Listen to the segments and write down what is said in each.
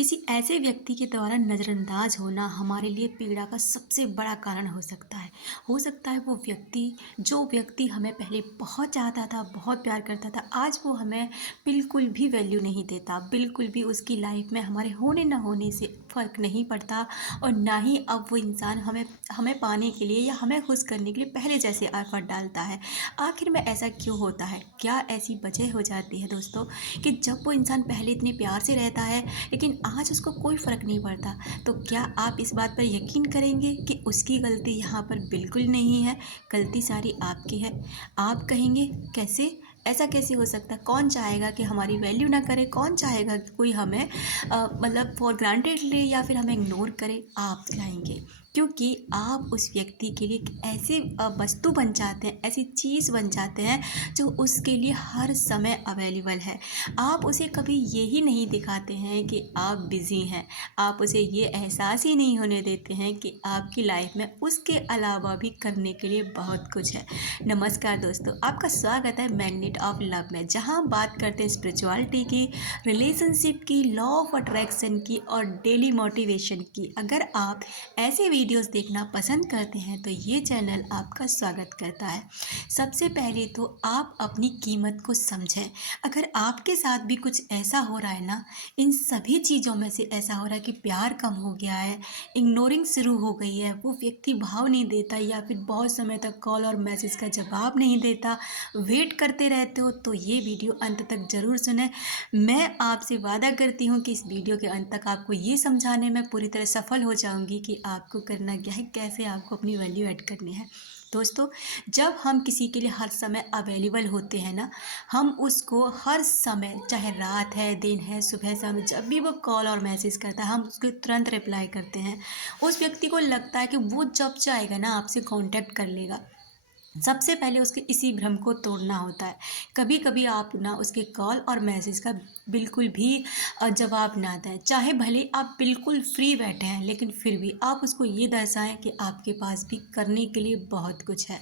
किसी ऐसे व्यक्ति के द्वारा नज़रअंदाज होना हमारे लिए पीड़ा का सबसे बड़ा कारण हो सकता है। हो सकता है वो व्यक्ति जो व्यक्ति हमें पहले बहुत चाहता था, बहुत प्यार करता था, आज वो हमें बिल्कुल भी वैल्यू नहीं देता, बिल्कुल भी उसकी लाइफ में हमारे होने ना होने से फ़र्क नहीं पड़ता और ना ही अब वो इंसान हमें हमें पाने के लिए या हमें खुश करने के लिए पहले जैसे एफ़र्ट डालता है। आखिर में ऐसा क्यों होता है? क्या ऐसी वजह हो जाती है दोस्तों कि जब वो इंसान पहले इतने प्यार से रहता है लेकिन आज उसको कोई फ़र्क नहीं पड़ता। तो क्या आप इस बात पर यकीन करेंगे कि उसकी गलती यहाँ पर बिल्कुल नहीं है, गलती सारी आपकी है? आप कहेंगे कैसे? ऐसा कैसे हो सकता है? कौन चाहेगा कि हमारी वैल्यू ना करे? कौन चाहेगा कि कोई हमें मतलब फॉर ग्रांटेड ले या फिर हमें इग्नोर करे? आप चाहेंगे क्योंकि आप उस व्यक्ति के लिए एक ऐसे वस्तु बन जाते हैं, ऐसी चीज़ बन जाते हैं जो उसके लिए हर समय अवेलेबल है। आप उसे कभी ये ही नहीं दिखाते हैं कि आप बिज़ी हैं, आप उसे ये एहसास ही नहीं होने देते हैं कि आपकी लाइफ में उसके अलावा भी करने के लिए बहुत कुछ है। नमस्कार दोस्तों, आपका स्वागत है मैग्नेट ऑफ लव में, जहां हम बात करते हैं स्पिरिचुअलिटी की, रिलेशनशिप की, लॉ ऑफ अट्रैक्शन की और डेली मोटिवेशन की। अगर आप ऐसे वीडियोस देखना पसंद करते हैं तो ये चैनल आपका स्वागत करता है। सबसे पहले तो आप अपनी कीमत को समझें। अगर आपके साथ भी कुछ ऐसा हो रहा है ना, इन सभी चीज़ों में से ऐसा हो रहा है कि प्यार कम हो गया है, इग्नोरिंग शुरू हो गई है, वो व्यक्ति भाव नहीं देता या फिर बहुत समय तक कॉल और मैसेज का जवाब नहीं देता, वेट करते रहते हो, तो ये वीडियो अंत तक ज़रूर सुनें। मैं आपसे वादा करती हूँ कि इस वीडियो के अंत तक आपको ये समझाने में पूरी तरह सफल हो जाऊँगी कि आपको करना क्या है, कैसे आपको अपनी वैल्यू ऐड करनी है। दोस्तों, जब हम किसी के लिए हर समय अवेलेबल होते हैं ना, हम उसको हर समय, चाहे रात है, दिन है, सुबह शाम, जब भी वो कॉल और मैसेज करता है हम उसको तुरंत रिप्लाई करते हैं। उस व्यक्ति को लगता है कि वो जब चाहेगा ना आपसे कांटेक्ट कर लेगा। सबसे पहले उसके इसी भ्रम को तोड़ना होता है। कभी कभी आप ना उसके कॉल और मैसेज का बिल्कुल भी जवाब ना दें, चाहे भले आप बिल्कुल फ्री बैठे हैं, लेकिन फिर भी आप उसको ये दर्शाएं कि आपके पास भी करने के लिए बहुत कुछ है।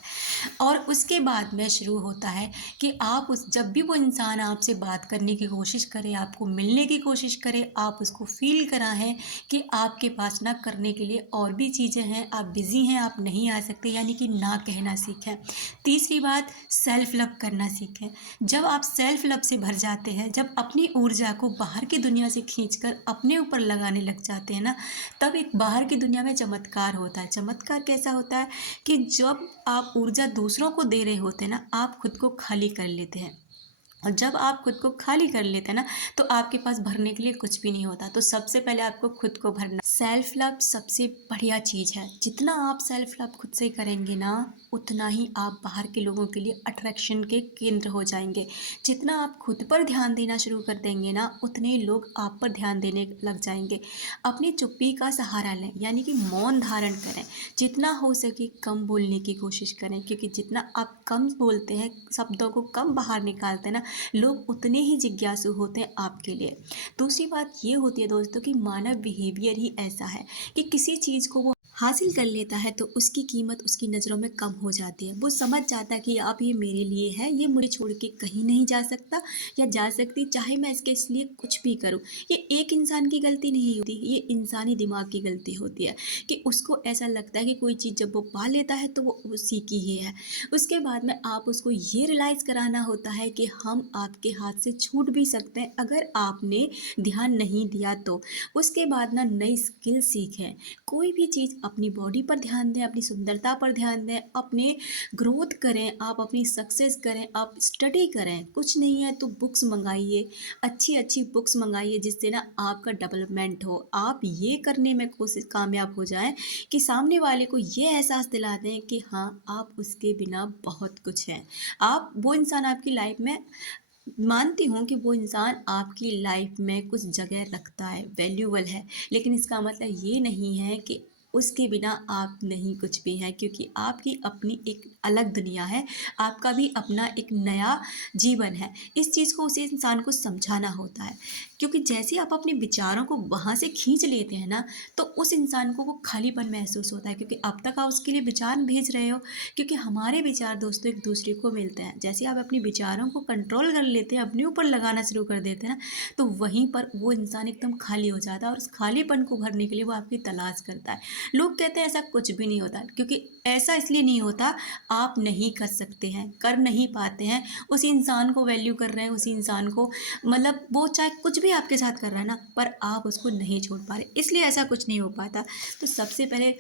और उसके बाद में शुरू होता है कि आप उस जब भी वो इंसान आपसे बात करने की कोशिश करे, आपको मिलने की कोशिश करे, आप उसको फील कराएं कि आपके पास ना करने के लिए और भी चीज़ें हैं, आप बिज़ी हैं, आप नहीं आ सकते, यानी कि ना कहना सीखें। तीसरी बात, सेल्फ लव करना सीखें। जब आप सेल्फ लव से भर जाते हैं, जब अपनी ऊर्जा को बाहर की दुनिया से खींचकर अपने ऊपर लगाने लग जाते हैं ना, तब एक बाहर की दुनिया में चमत्कार होता है। चमत्कार कैसा होता है कि जब आप ऊर्जा दूसरों को दे रहे होते हैं ना, आप खुद को खाली कर लेते हैं। और जब आप खुद को खाली कर लेते हैं ना, तो आपके पास भरने के लिए कुछ भी नहीं होता। तो सबसे पहले आपको खुद को भरना। सेल्फ लव सबसे बढ़िया चीज़ है। जितना आप सेल्फ लव खुद से करेंगे ना, उतना ही आप बाहर के लोगों के लिए अट्रैक्शन के केंद्र हो जाएंगे। जितना आप खुद पर ध्यान देना शुरू कर देंगे ना, उतने लोग आप पर ध्यान देने लग जाएंगे। अपनी चुप्पी का सहारा लें, यानी कि मौन धारण करें। जितना हो सके कम बोलने की कोशिश करें, क्योंकि जितना आप कम बोलते हैं, शब्दों को कम बाहर निकालते हैं ना, लोग उतने ही जिज्ञासु होते हैं आपके लिए। दूसरी बात ये होती है दोस्तों कि मानव बिहेवियर ही ऐसा है कि किसी चीज़ को वो हासिल कर लेता है तो उसकी कीमत उसकी नज़रों में कम हो जाती है। वो समझ जाता है कि आप ये मेरे लिए है, ये मुझे छोड़ के कहीं नहीं जा सकता या जा सकती, चाहे मैं इसके इसलिए कुछ भी करूँ। ये एक इंसान की गलती नहीं होती, ये इंसानी दिमाग की गलती होती है कि उसको ऐसा लगता है कि कोई चीज़ जब वो पा लेता है तो वो उसी की ही है। उसके बाद में आप उसको ये रियलाइज़ कराना होता है कि हम आपके हाथ से छूट भी सकते हैं अगर आपने ध्यान नहीं दिया तो। उसके बाद ना नई स्किल सीखें। कोई भी चीज़, अपनी बॉडी पर ध्यान दें, अपनी सुंदरता पर ध्यान दें, अपने ग्रोथ करें, आप अपनी सक्सेस करें, आप स्टडी करें। कुछ नहीं है तो बुक्स मंगाइए, अच्छी अच्छी बुक्स मंगाइए जिससे ना आपका डेवलपमेंट हो। आप ये करने में कोशिश कामयाब हो जाएं कि सामने वाले को ये एहसास दिला दें कि हाँ, आप उसके बिना बहुत कुछ हैं। आप वो इंसान आपकी लाइफ में, मानती हूँ कि वो इंसान आपकी लाइफ में कुछ जगह रखता है, वैल्यूबल है, लेकिन इसका मतलब ये नहीं है कि उसके बिना आप नहीं कुछ भी हैं, क्योंकि आपकी अपनी एक अलग दुनिया है, आपका भी अपना एक नया जीवन है। इस चीज़ को उसे इंसान को समझाना होता है, क्योंकि जैसे आप अपने विचारों को वहाँ से खींच लेते हैं ना, तो उस इंसान को वो खालीपन महसूस होता है, क्योंकि अब तक आप उसके लिए विचार भेज रहे हो। क्योंकि हमारे विचार दोस्तों एक दूसरे को मिलते हैं, जैसे आप अपने विचारों को कंट्रोल कर लेते हैं, अपने ऊपर लगाना शुरू कर देते हैं ना, तो वहीं पर वो इंसान एकदम खाली हो जाता है, और उस खालीपन को भरने के लिए वो आपकी तलाश करता है। लोग कहते हैं ऐसा कुछ भी नहीं होता, क्योंकि ऐसा इसलिए नहीं होता, आप नहीं कर सकते हैं, कर नहीं पाते हैं, उसी इंसान को वैल्यू कर रहे हैं, उसी इंसान को मतलब वो चाहे कुछ भी आपके साथ कर रहा है ना, पर आप उसको नहीं छोड़ पा रहे, इसलिए ऐसा कुछ नहीं हो पाता। तो सबसे पहले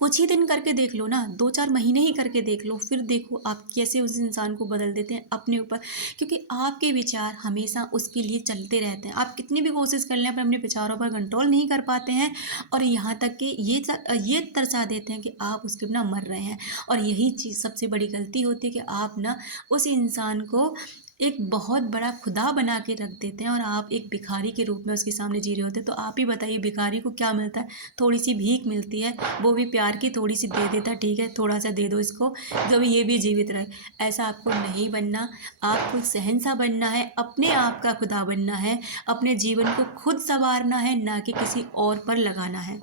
कुछ ही दिन करके देख लो ना, 2-4 महीने ही करके देख लो, फिर देखो आप कैसे उस इंसान को बदल देते हैं अपने ऊपर। क्योंकि आपके विचार हमेशा उसके लिए चलते रहते हैं, आप कितनी भी कोशिश कर लें पर अपने विचारों पर कंट्रोल नहीं कर पाते हैं, और यहाँ तक कि ये दर्शा देते हैं कि आप उसके बिना मर रहे हैं। और यही चीज़ सबसे बड़ी गलती होती है कि आप ना उस इंसान को एक बहुत बड़ा खुदा बना के रख देते हैं, और आप एक भिखारी के रूप में उसके सामने जी रहे होते हैं। तो आप ही बताइए, भिखारी को क्या मिलता है? थोड़ी सी भीख मिलती है, वो भी प्यार की, थोड़ी सी दे देता, ठीक है थोड़ा सा दे दो इसको, कभी ये भी जीवित रहे। ऐसा आपको नहीं बनना, आपको शहंशाह बनना है, अपने आप का खुदा बनना है, अपने जीवन को खुद संवारना है, ना कि किसी और पर लगाना है।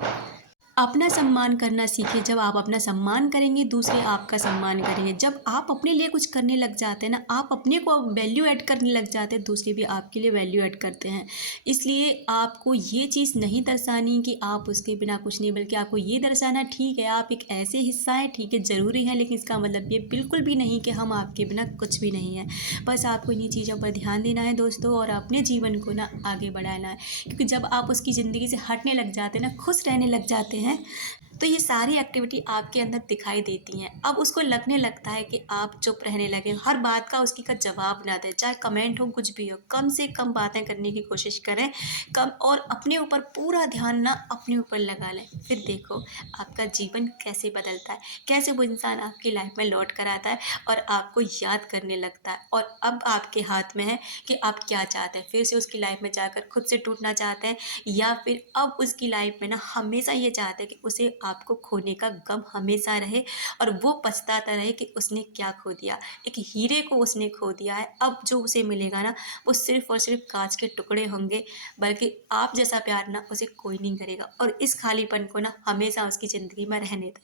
अपना सम्मान करना सीखिए, जब आप अपना सम्मान करेंगे दूसरे आपका सम्मान करेंगे। जब आप अपने लिए कुछ करने लग जाते हैं ना, आप अपने को वैल्यू ऐड करने लग जाते हैं, दूसरे भी आपके लिए वैल्यू ऐड करते हैं। इसलिए आपको ये चीज़ नहीं दर्शानी कि आप उसके बिना कुछ नहीं, बल्कि आपको ये दर्शाना ठीक है आप एक ऐसे हिस्सा है, ठीक है ज़रूरी है, लेकिन इसका मतलब ये बिल्कुल भी नहीं कि हम आपके बिना कुछ भी नहीं है। बस आपको इन्हीं चीज़ों पर ध्यान देना है दोस्तों, और अपने जीवन को ना आगे बढ़ाना है। क्योंकि जब आप उसकी ज़िंदगी से हटने लग जाते हैं ना, खुश रहने लग जाते हैं, तो ये सारी एक्टिविटी आपके अंदर दिखाई देती हैं। अब उसको लगने लगता है कि आप चुप रहने लगे, हर बात का उसकी का जवाब ना दें, चाहे कमेंट हो कुछ भी हो, कम से कम बातें करने की कोशिश करें, कम, और अपने ऊपर पूरा ध्यान ना अपने ऊपर लगा लें। फिर देखो आपका जीवन कैसे बदलता है, कैसे वो इंसान आपकी लाइफ में लौट कर आता है और आपको याद करने लगता है। और अब आपके हाथ में है कि आप क्या चाहते हैं, फिर से उसकी लाइफ में जाकर खुद से टूटना चाहते हैं, या फिर अब उसकी लाइफ में ना हमेशा ये चाहते हैं कि उसे आपको खोने का गम हमेशा रहे, और वो पछताता रहे कि उसने क्या खो दिया। एक हीरे को उसने खो दिया है, अब जो उसे मिलेगा ना वो सिर्फ और सिर्फ कांच के टुकड़े होंगे, बल्कि आप जैसा प्यार ना उसे कोई नहीं करेगा, और इस खालीपन को ना हमेशा उसकी ज़िंदगी में रहने दें।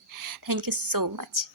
Thank you so much.